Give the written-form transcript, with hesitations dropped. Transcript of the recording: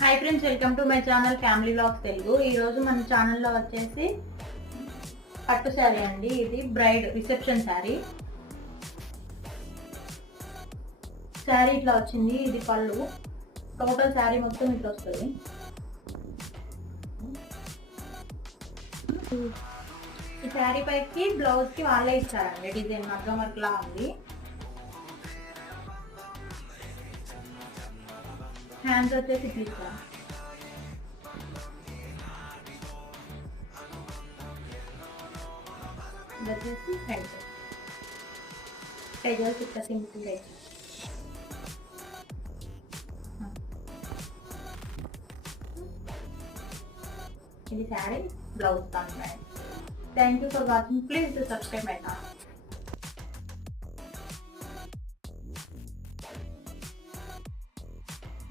Hi friends, welcome to my channel family vlogs Telugu. ఈరోజు మన ఛానల్లో వచ్చేసి పట్టు శారీ అండి. ఇది బ్రైడ్ రిసెప్షన్ శారీ. శారీ ఇట్లా వచ్చింది. ఇది పళ్ళు. టోటల్ శారీ మొత్తం ఇట్లా వస్తుంది. ఈ శారీ పైకి బ్లౌజ్కి వాళ్ళే ఇచ్చారండి. డిజైన్ మగ్గం వర్క్ లా ఉంది. హ్యాండ్స్ వచ్చేసి ఇట్లా వచ్చేసి ఫ్రంట్ టైజర్స్ ఇట్లా సింపుల్ అయితే. ఇది sari blouse contract. Thank you for watching. Please to subscribe my channel.